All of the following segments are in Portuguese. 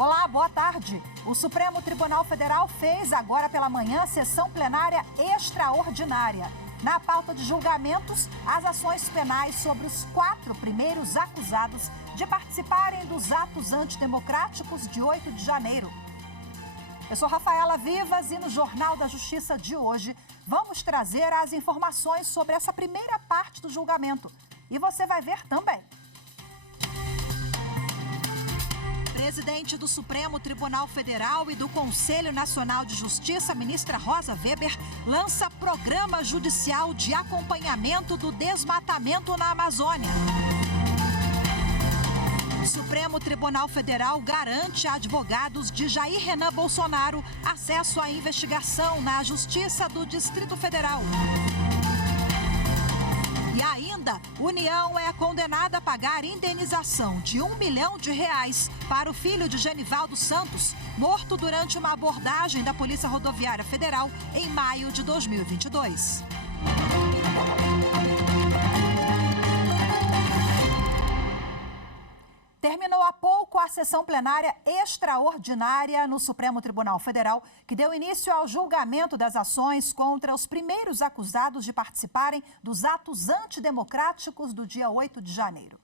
Olá, boa tarde. O Supremo Tribunal Federal fez agora pela manhã sessão plenária extraordinária. Na pauta de julgamentos, as ações penais sobre os 4 primeiros acusados de participarem dos atos antidemocráticos de 8 de janeiro. Eu sou Rafaela Vivas e no Jornal da Justiça de hoje vamos trazer as informações sobre essa primeira parte do julgamento. E você vai ver também. Presidente do Supremo Tribunal Federal e do Conselho Nacional de Justiça, ministra Rosa Weber, lança programa judicial de acompanhamento do desmatamento na Amazônia. O Supremo Tribunal Federal garante a advogados de Jair Renan Bolsonaro acesso à investigação na Justiça do Distrito Federal. E ainda, União é condenada a pagar indenização de R$1 milhão para o filho de Genivaldo Santos, morto durante uma abordagem da Polícia Rodoviária Federal em maio de 2022. Terminou há pouco a sessão plenária extraordinária no Supremo Tribunal Federal, que deu início ao julgamento das ações contra os primeiros acusados de participarem dos atos antidemocráticos do dia 8 de janeiro.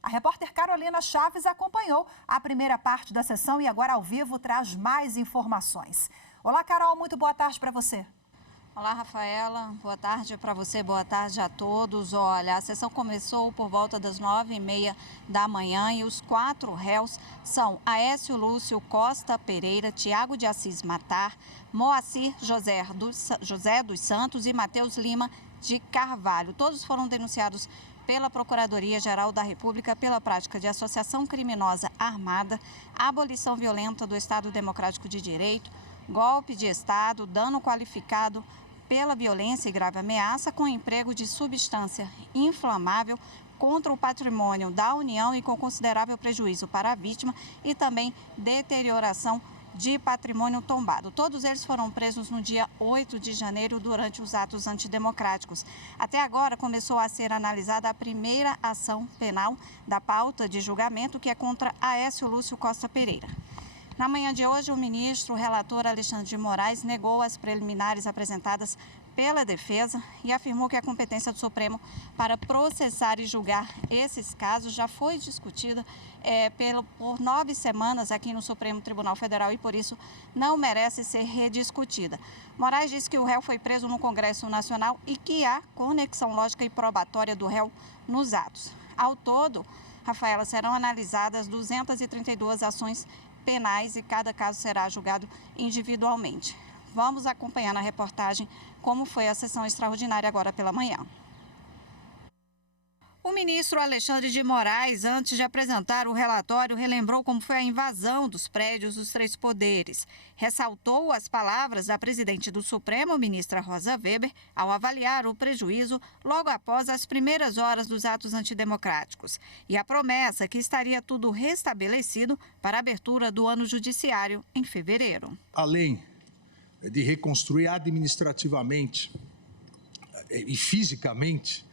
A repórter Carolina Chaves acompanhou a primeira parte da sessão e agora ao vivo traz mais informações. Olá, Carol, muito boa tarde para você. Olá, Rafaela. Boa tarde para você, boa tarde a todos. Olha, a sessão começou por volta das 9h30 da manhã e os 4 réus são Aécio Lúcio Costa Pereira, Tiago de Assis Matar, Moacir José dos Santos e Matheus Lima de Carvalho. Todos foram denunciados pela Procuradoria-Geral da República pela prática de associação criminosa armada, abolição violenta do Estado Democrático de Direito, golpe de Estado, dano qualificado pela violência e grave ameaça com emprego de substância inflamável contra o patrimônio da União e com considerável prejuízo para a vítima e também deterioração de patrimônio tombado. Todos eles foram presos no dia 8 de janeiro durante os atos antidemocráticos. Até agora começou a ser analisada a primeira ação penal da pauta de julgamento, que é contra Aécio Lúcio Costa Pereira. Na manhã de hoje, o ministro relator Alexandre de Moraes negou as preliminares apresentadas pela defesa e afirmou que a competência do Supremo para processar e julgar esses casos já foi discutida por 9 semanas aqui no Supremo Tribunal Federal e, por isso, não merece ser rediscutida. Moraes disse que o réu foi preso no Congresso Nacional e que há conexão lógica e probatória do réu nos atos. Ao todo, Rafaela, serão analisadas 232 ações penais e cada caso será julgado individualmente. Vamos acompanhar na reportagem como foi a sessão extraordinária agora pela manhã. O ministro Alexandre de Moraes, antes de apresentar o relatório, relembrou como foi a invasão dos prédios dos 3 poderes. Ressaltou as palavras da presidente do Supremo, ministra Rosa Weber, ao avaliar o prejuízo logo após as primeiras horas dos atos antidemocráticos. E a promessa que estaria tudo restabelecido para a abertura do ano judiciário em fevereiro. Além de reconstruir administrativamente e fisicamente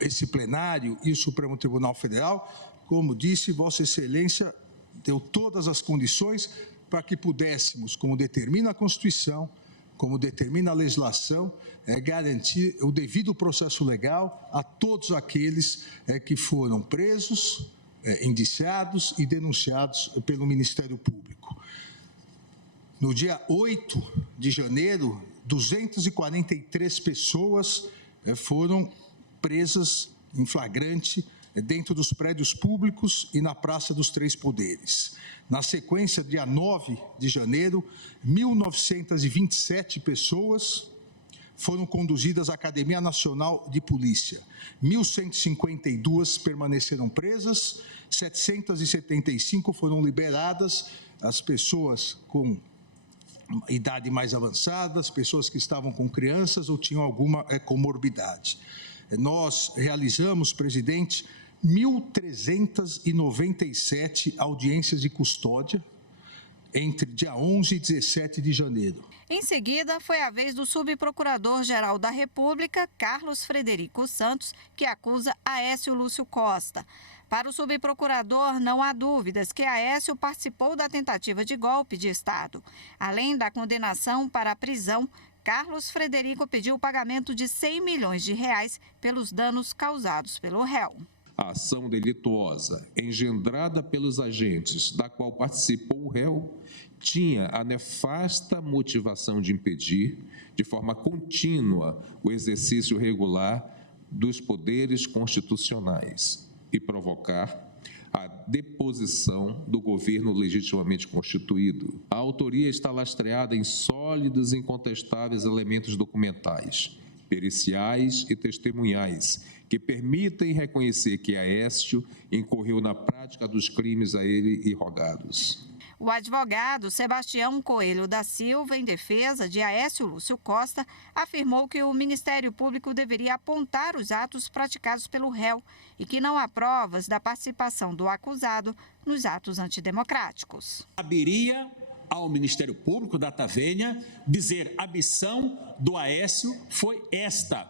esse plenário e o Supremo Tribunal Federal, como disse, Vossa Excelência deu todas as condições para que pudéssemos, como determina a Constituição, como determina a legislação, garantir o devido processo legal a todos aqueles que foram presos, indiciados e denunciados pelo Ministério Público. No dia 8 de janeiro, 243 pessoas foram presas em flagrante dentro dos prédios públicos e na Praça dos 3 Poderes. Na sequência, dia 9 de janeiro, 1.927 pessoas foram conduzidas à Academia Nacional de Polícia. 1.152 permaneceram presas, 775 foram liberadas, as pessoas com idade mais avançada, as pessoas que estavam com crianças ou tinham alguma comorbidade. Nós realizamos, presidente, 1.397 audiências de custódia entre dia 11 e 17 de janeiro. Em seguida, foi a vez do subprocurador-geral da República, Carlos Frederico Santos, que acusa Aécio Lúcio Costa. Para o subprocurador, não há dúvidas que Aécio participou da tentativa de golpe de Estado. Além da condenação para a prisão, Carlos Frederico pediu o pagamento de R$100 milhões pelos danos causados pelo réu. A ação delituosa engendrada pelos agentes, da qual participou o réu, tinha a nefasta motivação de impedir, de forma contínua, o exercício regular dos poderes constitucionais e provocar a deposição do governo legitimamente constituído. A autoria está lastreada em sólidos e incontestáveis elementos documentais, periciais e testemunhais, que permitem reconhecer que Aécio incorreu na prática dos crimes a ele irrogados. O advogado Sebastião Coelho da Silva, em defesa de Aécio Lúcio Costa, afirmou que o Ministério Público deveria apontar os atos praticados pelo réu e que não há provas da participação do acusado nos atos antidemocráticos. Caberia ao Ministério Público da Tavênia dizer a missão do Aécio foi esta.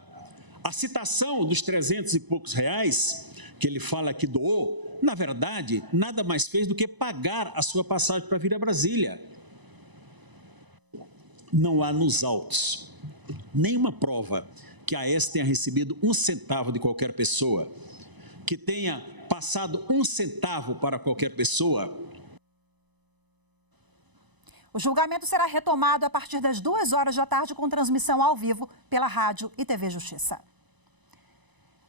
A citação dos 300 e poucos reais que ele fala que doou, na verdade, nada mais fez do que pagar a sua passagem para vir a Brasília. Não há nos autos nenhuma prova que a Aécio tenha recebido um centavo de qualquer pessoa, que tenha passado um centavo para qualquer pessoa. O julgamento será retomado a partir das 2h da tarde com transmissão ao vivo pela Rádio e TV Justiça.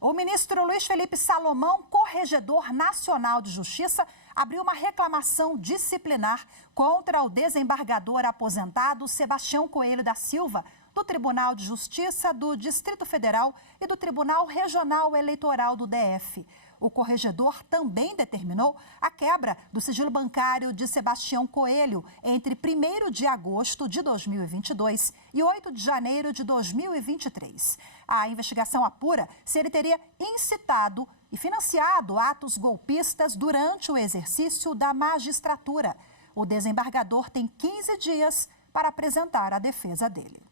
O ministro Luiz Felipe Salomão, corregedor nacional de Justiça, abriu uma reclamação disciplinar contra o desembargador aposentado Sebastião Coelho da Silva, do Tribunal de Justiça do Distrito Federal e do Tribunal Regional Eleitoral do DF. O corregedor também determinou a quebra do sigilo bancário de Sebastião Coelho entre 1º de agosto de 2022 e 8 de janeiro de 2023. A investigação apura se ele teria incitado e financiado atos golpistas durante o exercício da magistratura. O desembargador tem 15 dias para apresentar a defesa dele.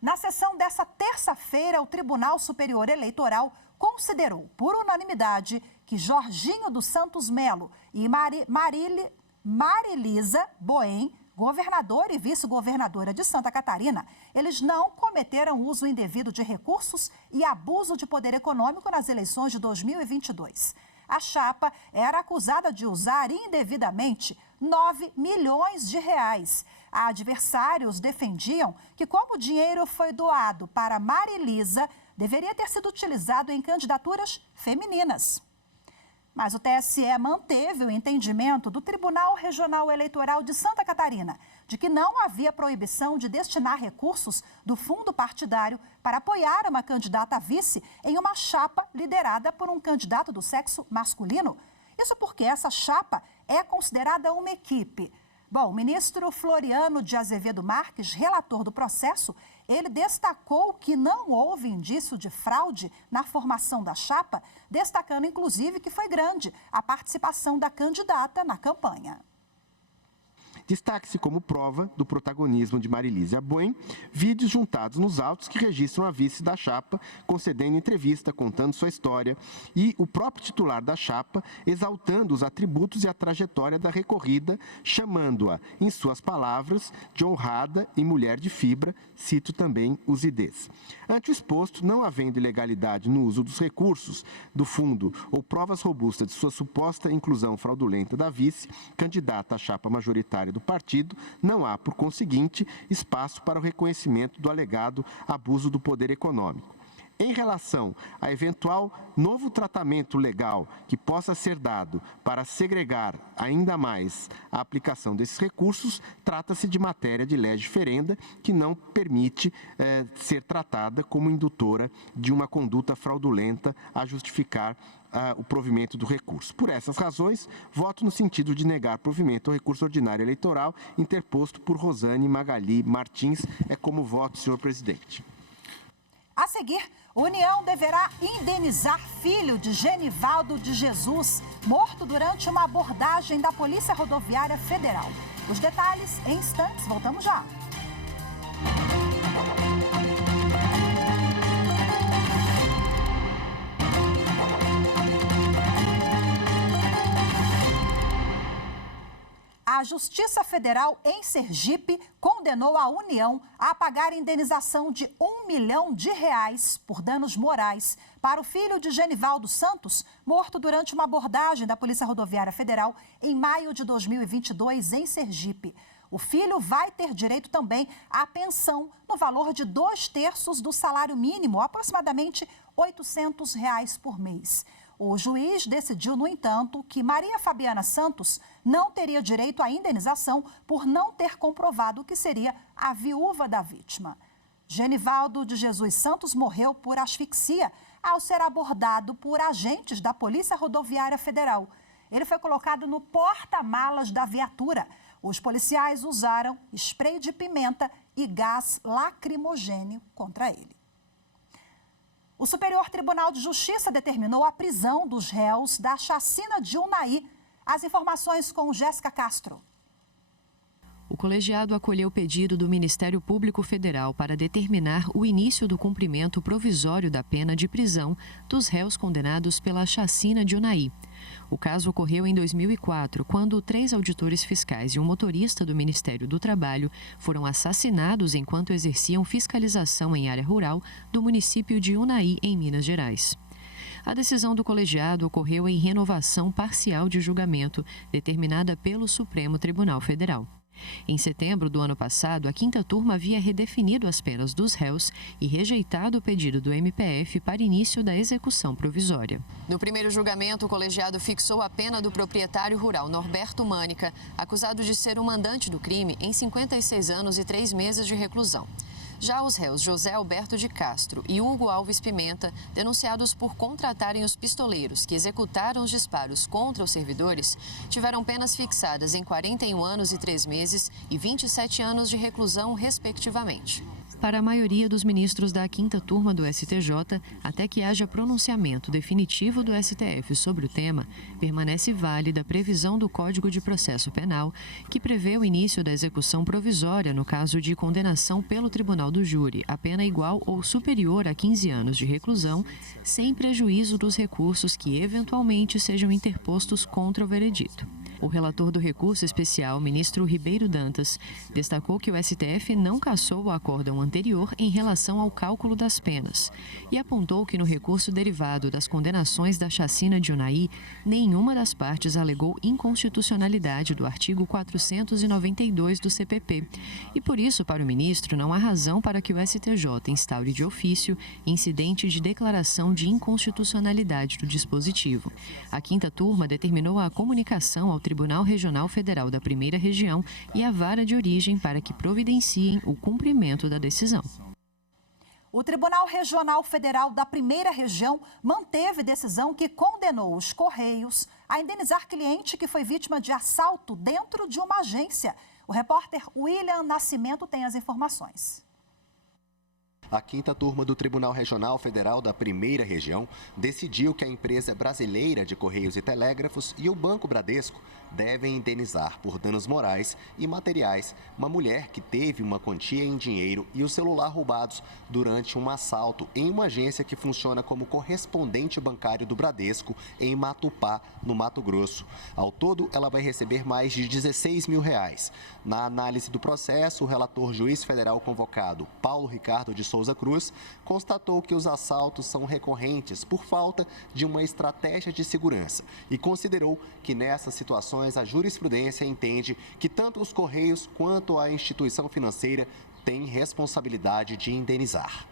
Na sessão dessa terça-feira, o Tribunal Superior Eleitoral considerou, por unanimidade, que Jorginho dos Santos Melo e Marilisa Boem, governador e vice-governadora de Santa Catarina, eles não cometeram uso indevido de recursos e abuso de poder econômico nas eleições de 2022. A chapa era acusada de usar indevidamente R$9 milhões. Adversários defendiam que, como o dinheiro foi doado para Marilisa, deveria ter sido utilizado em candidaturas femininas. Mas o TSE manteve o entendimento do Tribunal Regional Eleitoral de Santa Catarina de que não havia proibição de destinar recursos do fundo partidário para apoiar uma candidata a vice em uma chapa liderada por um candidato do sexo masculino. Isso porque essa chapa é considerada uma equipe. Bom, o ministro Floriano de Azevedo Marques, relator do processo, ele destacou que não houve indício de fraude na formação da chapa, destacando, inclusive, que foi grande a participação da candidata na campanha. Destaque-se como prova do protagonismo de Marilisa Boem, vídeos juntados nos autos que registram a vice da chapa, concedendo entrevista, contando sua história, e o próprio titular da chapa exaltando os atributos e a trajetória da recorrida, chamando-a, em suas palavras, de honrada e mulher de fibra, cito também os IDs. Ante o exposto, não havendo ilegalidade no uso dos recursos do fundo ou provas robustas de sua suposta inclusão fraudulenta da vice, candidata à chapa majoritária do partido, não há, por conseguinte, espaço para o reconhecimento do alegado abuso do poder econômico. Em relação a eventual novo tratamento legal que possa ser dado para segregar ainda mais a aplicação desses recursos, trata-se de matéria de lege ferenda que não permite ser tratada como indutora de uma conduta fraudulenta a justificar o provimento do recurso. Por essas razões, voto no sentido de negar provimento ao recurso ordinário eleitoral interposto por Rosane Magali Martins. É como voto, senhor presidente. A seguir, União deverá indenizar filho de Genivaldo de Jesus, morto durante uma abordagem da Polícia Rodoviária Federal. Os detalhes em instantes, voltamos já. A Justiça Federal em Sergipe condenou a União a pagar indenização de R$1 milhão por danos morais para o filho de Genivaldo Santos, morto durante uma abordagem da Polícia Rodoviária Federal em maio de 2022 em Sergipe. O filho vai ter direito também à pensão no valor de 2/3 do salário mínimo, aproximadamente R$ 800 por mês. O juiz decidiu, no entanto, que Maria Fabiana Santos não teria direito à indenização por não ter comprovado que seria a viúva da vítima. Genivaldo de Jesus Santos morreu por asfixia ao ser abordado por agentes da Polícia Rodoviária Federal. Ele foi colocado no porta-malas da viatura. Os policiais usaram spray de pimenta e gás lacrimogênio contra ele. O Superior Tribunal de Justiça determinou a prisão dos réus da chacina de Unai. As informações com Jéssica Castro. O colegiado acolheu o pedido do Ministério Público Federal para determinar o início do cumprimento provisório da pena de prisão dos réus condenados pela chacina de Unai. O caso ocorreu em 2004, quando 3 auditores fiscais e um motorista do Ministério do Trabalho foram assassinados enquanto exerciam fiscalização em área rural do município de Unai, em Minas Gerais. A decisão do colegiado ocorreu em renovação parcial de julgamento, determinada pelo Supremo Tribunal Federal. Em setembro do ano passado, a 5ª turma havia redefinido as penas dos réus e rejeitado o pedido do MPF para início da execução provisória. No primeiro julgamento, o colegiado fixou a pena do proprietário rural Norberto Mânica, acusado de ser o mandante do crime, em 56 anos e 3 meses de reclusão. Já os réus José Alberto de Castro e Hugo Alves Pimenta, denunciados por contratarem os pistoleiros que executaram os disparos contra os servidores, tiveram penas fixadas em 41 anos e 3 meses e 27 anos de reclusão, respectivamente. Para a maioria dos ministros da 5ª turma do STJ, até que haja pronunciamento definitivo do STF sobre o tema, permanece válida a previsão do Código de Processo Penal, que prevê o início da execução provisória no caso de condenação pelo Tribunal do Júri a pena igual ou superior a 15 anos de reclusão, sem prejuízo dos recursos que eventualmente sejam interpostos contra o veredito. O relator do recurso especial, ministro Ribeiro Dantas, destacou que o STF não cassou o acórdão anterior em relação ao cálculo das penas e apontou que no recurso derivado das condenações da chacina de Unai, nenhuma das partes alegou inconstitucionalidade do artigo 492 do CPP e, por isso, para o ministro, não há razão para que o STJ instaure de ofício incidente de declaração de inconstitucionalidade do dispositivo. A 5ª turma determinou a comunicação ao Tribunal Regional Federal da Primeira Região e a vara de origem para que providenciem o cumprimento da decisão. O Tribunal Regional Federal da Primeira Região manteve decisão que condenou os Correios a indenizar cliente que foi vítima de assalto dentro de uma agência. O repórter William Nascimento tem as informações. A 5ª turma do Tribunal Regional Federal da Primeira Região decidiu que a empresa brasileira de Correios e Telégrafos e o Banco Bradesco devem indenizar por danos morais e materiais uma mulher que teve uma quantia em dinheiro e o celular roubados durante um assalto em uma agência que funciona como correspondente bancário do Bradesco em Matupá, no Mato Grosso. Ao todo, ela vai receber mais de R$16 mil. Na análise do processo, o relator juiz federal convocado, Paulo Ricardo de Souza Cruz, constatou que os assaltos são recorrentes por falta de uma estratégia de segurança e considerou que nessas situações a jurisprudência entende que tanto os Correios quanto a instituição financeira têm responsabilidade de indenizar.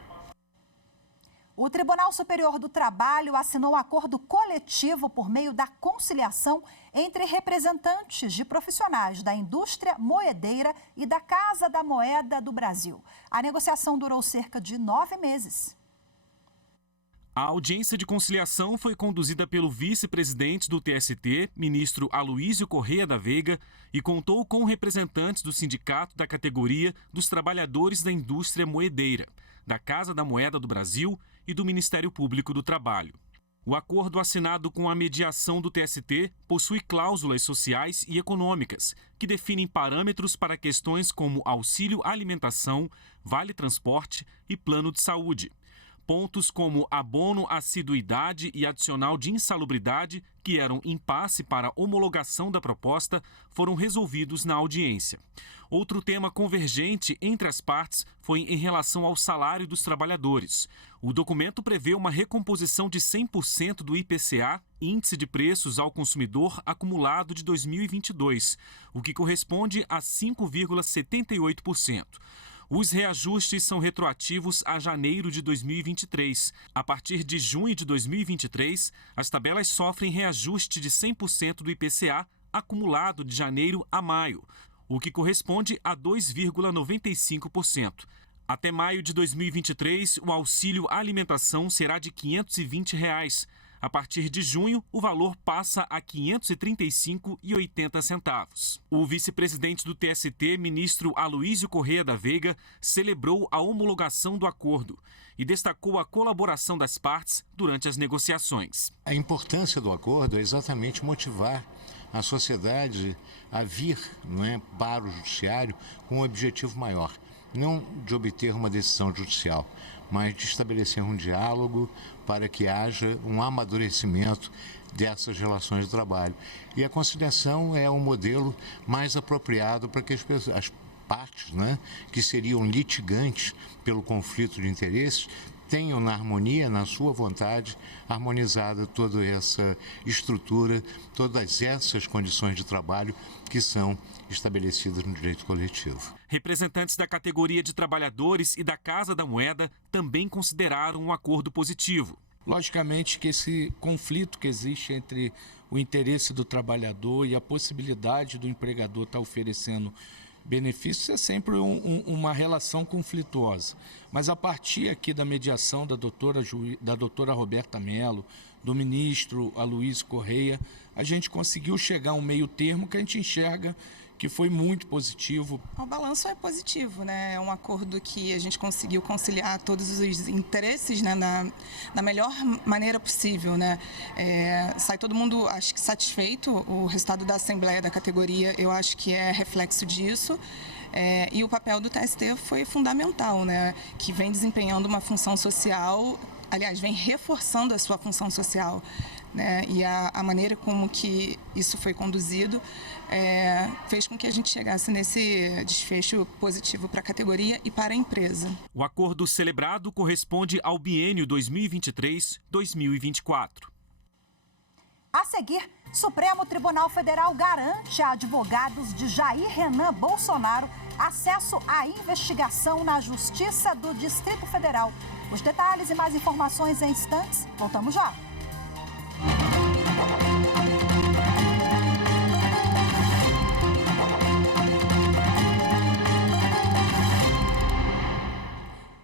O Tribunal Superior do Trabalho assinou um acordo coletivo por meio da conciliação entre representantes de profissionais da indústria moedeira e da Casa da Moeda do Brasil. A negociação durou cerca de 9 meses. A audiência de conciliação foi conduzida pelo vice-presidente do TST, ministro Aloísio Correia da Veiga, e contou com representantes do sindicato da categoria dos trabalhadores da indústria moedeira, da Casa da Moeda do Brasil e do Ministério Público do Trabalho. O acordo assinado com a mediação do TST possui cláusulas sociais e econômicas que definem parâmetros para questões como auxílio alimentação, vale transporte e plano de saúde. Pontos como abono, assiduidade e adicional de insalubridade, que eram impasse para homologação da proposta, foram resolvidos na audiência. Outro tema convergente entre as partes foi em relação ao salário dos trabalhadores. O documento prevê uma recomposição de 100% do IPCA, Índice de Preços ao Consumidor acumulado de 2022, o que corresponde a 5,78%. Os reajustes são retroativos a janeiro de 2023. A partir de junho de 2023, as tabelas sofrem reajuste de 100% do IPCA acumulado de janeiro a maio, o que corresponde a 2,95%. Até maio de 2023, o auxílio alimentação será de R$ 520. A partir de junho, o valor passa a R$ 535,80. O vice-presidente do TST, ministro Aloísio Correia da Veiga, celebrou a homologação do acordo e destacou a colaboração das partes durante as negociações. A importância do acordo é exatamente motivar a sociedade a vir, para o judiciário com um objetivo maior, não de obter uma decisão judicial, mas de estabelecer um diálogo para que haja um amadurecimento dessas relações de trabalho. E a conciliação é um modelo mais apropriado para que as partes, que seriam litigantes pelo conflito de interesses, tenham na harmonia, na sua vontade, harmonizada toda essa estrutura, todas essas condições de trabalho que são estabelecidas no direito coletivo. Representantes da categoria de trabalhadores e da Casa da Moeda também consideraram um acordo positivo. Logicamente que esse conflito que existe entre o interesse do trabalhador e a possibilidade do empregador estar oferecendo benefícios é sempre uma relação conflituosa. Mas a partir aqui da mediação da doutora Roberta Mello, do ministro Aloísio Correia, a gente conseguiu chegar a um meio termo que a gente enxerga que foi muito positivo. O balanço é positivo, É um acordo que a gente conseguiu conciliar todos os interesses, na melhor maneira possível, sai todo mundo, acho que satisfeito. O resultado da Assembleia da categoria, eu acho que é reflexo disso. E o papel do TST foi fundamental, que vem desempenhando uma função social, aliás, vem reforçando a sua função social. E a maneira como que isso foi conduzido fez com que a gente chegasse nesse desfecho positivo para a categoria e para a empresa. O acordo celebrado corresponde ao biênio 2023-2024. A seguir, Supremo Tribunal Federal garante a advogados de Jair Renan Bolsonaro acesso à investigação na Justiça do Distrito Federal. Os detalhes e mais informações em instantes. Voltamos já.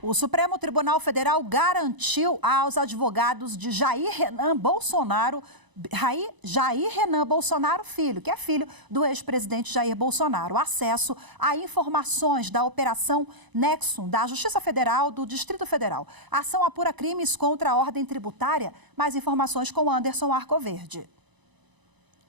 O Supremo Tribunal Federal garantiu aos advogados de Jair Renan Bolsonaro Filho, que é filho do ex-presidente Jair Bolsonaro, acesso a informações da Operação Nexum da Justiça Federal do Distrito Federal. A ação apura crimes contra a ordem tributária. Mais informações com Anderson Arcoverde.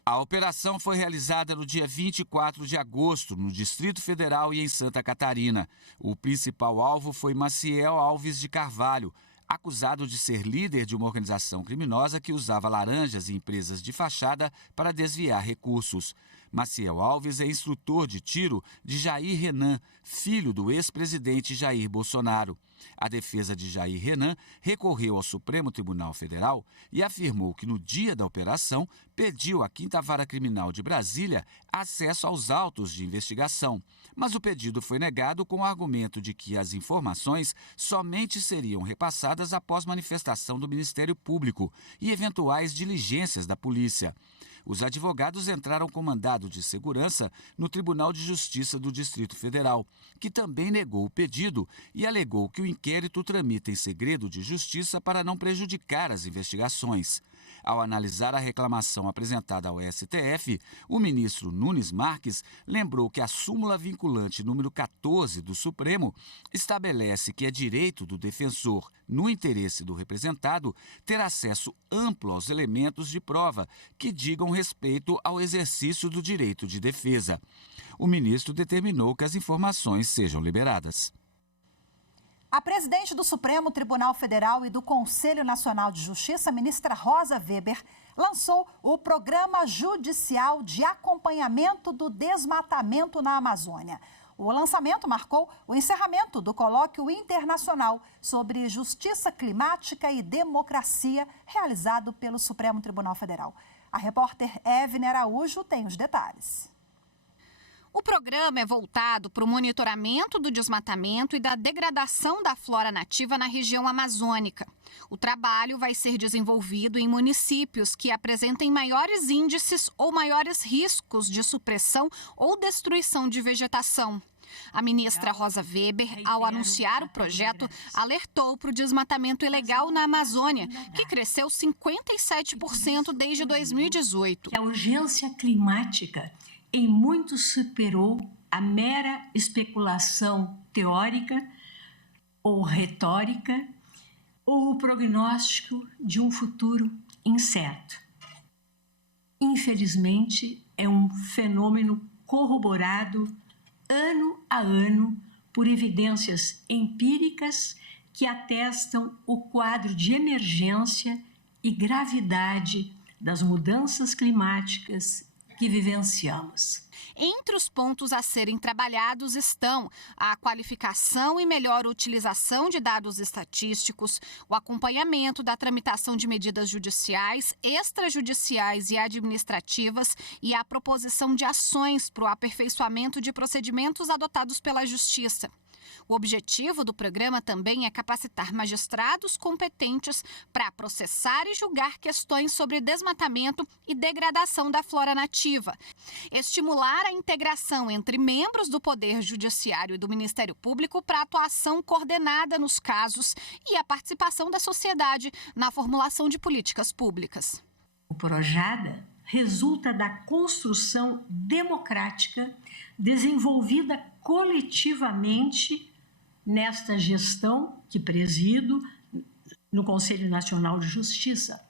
A operação foi realizada no dia 24 de agosto, no Distrito Federal e em Santa Catarina. O principal alvo foi Maciel Alves de Carvalho, acusado de ser líder de uma organização criminosa que usava laranjas e empresas de fachada para desviar recursos. Maciel Alves é instrutor de tiro de Jair Renan, filho do ex-presidente Jair Bolsonaro. A defesa de Jair Renan recorreu ao Supremo Tribunal Federal e afirmou que no dia da operação pediu à 5ª Vara Criminal de Brasília acesso aos autos de investigação. Mas o pedido foi negado com o argumento de que as informações somente seriam repassadas após manifestação do Ministério Público e eventuais diligências da polícia. Os advogados entraram com mandado de segurança no Tribunal de Justiça do Distrito Federal, que também negou o pedido e alegou que o inquérito tramita em segredo de justiça para não prejudicar as investigações. Ao analisar a reclamação apresentada ao STF, o ministro Nunes Marques lembrou que a súmula vinculante número 14 do Supremo estabelece que é direito do defensor, no interesse do representado, ter acesso amplo aos elementos de prova que digam respeito ao exercício do direito de defesa. O ministro determinou que as informações sejam liberadas. A presidente do Supremo Tribunal Federal e do Conselho Nacional de Justiça, ministra Rosa Weber, lançou o Programa Judicial de Acompanhamento do Desmatamento na Amazônia. O lançamento marcou o encerramento do colóquio internacional sobre justiça climática e democracia, realizado pelo Supremo Tribunal Federal. A repórter Evne Araújo tem os detalhes. O programa é voltado para o monitoramento do desmatamento e da degradação da flora nativa na região amazônica. O trabalho vai ser desenvolvido em municípios que apresentem maiores índices ou maiores riscos de supressão ou destruição de vegetação. A ministra Rosa Weber, ao anunciar o projeto, alertou para o desmatamento ilegal na Amazônia, que cresceu 57% desde 2018. A urgência climática em muito superou a mera especulação teórica ou retórica ou o prognóstico de um futuro incerto. Infelizmente, é um fenômeno corroborado ano a ano por evidências empíricas que atestam o quadro de emergência e gravidade das mudanças climáticas que vivenciamos. Entre os pontos a serem trabalhados estão a qualificação e melhor utilização de dados estatísticos, o acompanhamento da tramitação de medidas judiciais, extrajudiciais e administrativas e a proposição de ações para o aperfeiçoamento de procedimentos adotados pela Justiça. O objetivo do programa também é capacitar magistrados competentes para processar e julgar questões sobre desmatamento e degradação da flora nativa, estimular a integração entre membros do Poder Judiciário e do Ministério Público para atuação coordenada nos casos e a participação da sociedade na formulação de políticas públicas. O Projada resulta da construção democrática desenvolvida coletivamente nesta gestão que presido no Conselho Nacional de Justiça.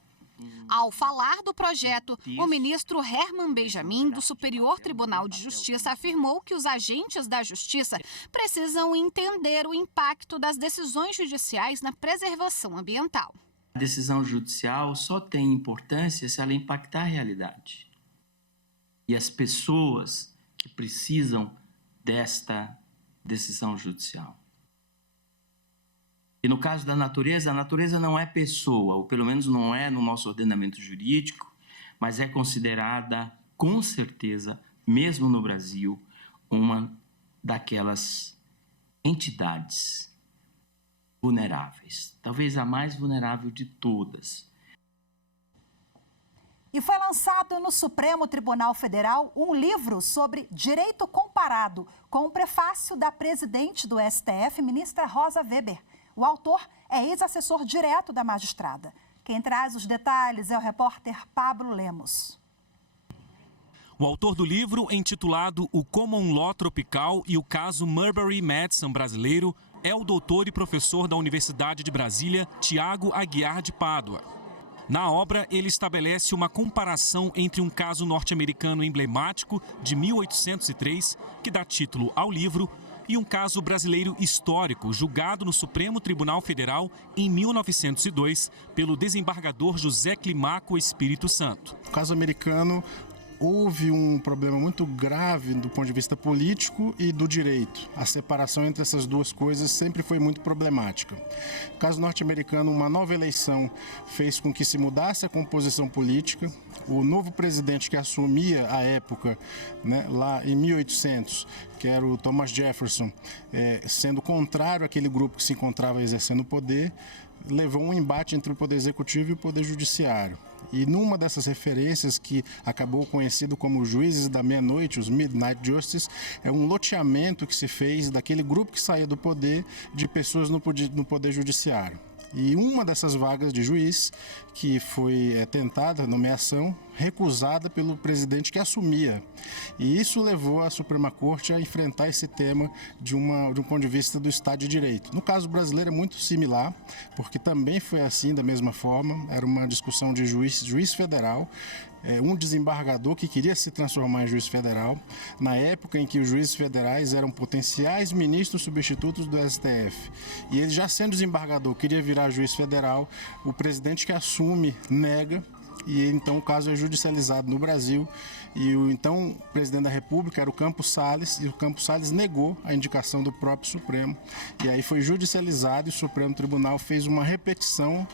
Ao falar do projeto, o ministro Herman Benjamin, do Superior Tribunal de Justiça, afirmou que os agentes da Justiça precisam entender o impacto das decisões judiciais na preservação ambiental. A decisão judicial só tem importância se ela impactar a realidade. E as pessoas que precisam desta decisão judicial. E no caso da natureza, a natureza não é pessoa, ou pelo menos não é no nosso ordenamento jurídico, mas é considerada, com certeza, mesmo no Brasil, uma daquelas entidades vulneráveis, talvez a mais vulnerável de todas. E foi lançado no Supremo Tribunal Federal um livro sobre direito comparado, com o prefácio da presidente do STF, ministra Rosa Weber. O autor é ex-assessor direto da magistrada. Quem traz os detalhes é o repórter Pablo Lemos. O autor do livro, intitulado O Common Law Tropical e o caso Marbury Madison brasileiro, é o doutor e professor da Universidade de Brasília, Tiago Aguiar de Pádua. Na obra, ele estabelece uma comparação entre um caso norte-americano emblemático de 1803, que dá título ao livro, e um caso brasileiro histórico julgado no Supremo Tribunal Federal em 1902 pelo desembargador José Climaco Espírito Santo. No caso americano, houve um problema muito grave do ponto de vista político e do direito. A separação entre essas duas coisas sempre foi muito problemática. No caso norte-americano, uma nova eleição fez com que se mudasse a composição política. O novo presidente que assumia a época, lá em 1800, que era o Thomas Jefferson, sendo contrário àquele grupo que se encontrava exercendo o poder, levou um embate entre o Poder Executivo e o Poder Judiciário. E numa dessas referências, que acabou conhecido como Juízes da Meia-Noite, os Midnight Justice, é um loteamento que se fez daquele grupo que saía do poder de pessoas no Poder Judiciário. E uma dessas vagas de juiz, que foi tentada, nomeação, recusada pelo presidente que assumia. E isso levou a Suprema Corte a enfrentar esse tema de um ponto de vista do Estado de Direito. No caso brasileiro é muito similar, porque também foi assim, da mesma forma, era uma discussão de juiz federal, um desembargador que queria se transformar em juiz federal, na época em que os juízes federais eram potenciais ministros substitutos do STF. E ele, já sendo desembargador, queria virar juiz federal, o presidente que assume nega, e então o caso é judicializado no Brasil, e o então presidente da República era o Campos Salles, e o Campos Salles negou a indicação do próprio Supremo, e aí foi judicializado e o Supremo Tribunal fez uma repetição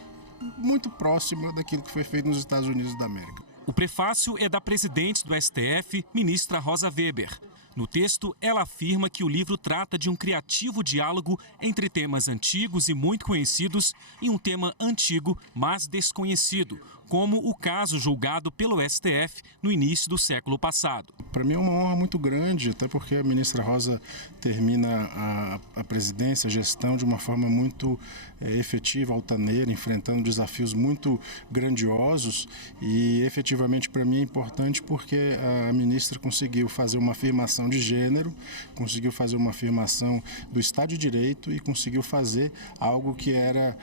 muito próxima daquilo que foi feito nos Estados Unidos da América. O prefácio é da presidente do STF, ministra Rosa Weber. No texto, ela afirma que o livro trata de um criativo diálogo entre temas antigos e muito conhecidos e um tema antigo, mas desconhecido, como o caso julgado pelo STF no início do século passado. Para mim é uma honra muito grande, até porque a ministra Rosa termina a presidência, a gestão de uma forma muito efetiva, altaneira, enfrentando desafios muito grandiosos, e efetivamente para mim é importante porque a ministra conseguiu fazer uma afirmação de gênero, conseguiu fazer uma afirmação do Estado de Direito e conseguiu fazer algo que era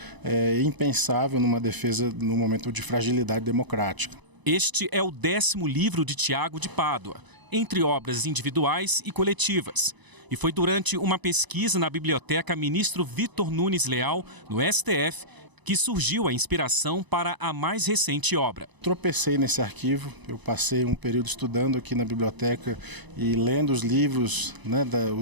impensável numa defesa no momento de fragilidade democrática. Este é o 10º livro de Tiago de Pádua, entre obras individuais e coletivas. E foi durante uma pesquisa na biblioteca Ministro Vitor Nunes Leal, no STF, que surgiu a inspiração para a mais recente obra. Tropecei nesse arquivo, eu passei um período estudando aqui na biblioteca e lendo os livros,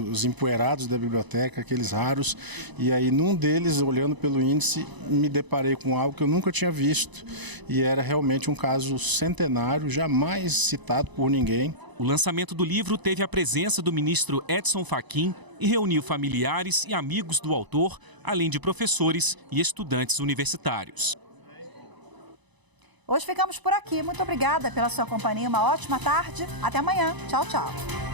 os empoeirados da biblioteca, aqueles raros, e aí num deles, olhando pelo índice, me deparei com algo que eu nunca tinha visto, e era realmente um caso centenário, jamais citado por ninguém. O lançamento do livro teve a presença do ministro Edson Fachin e reuniu familiares e amigos do autor, além de professores e estudantes universitários. Hoje ficamos por aqui. Muito obrigada pela sua companhia. Uma ótima tarde. Até amanhã. Tchau, tchau.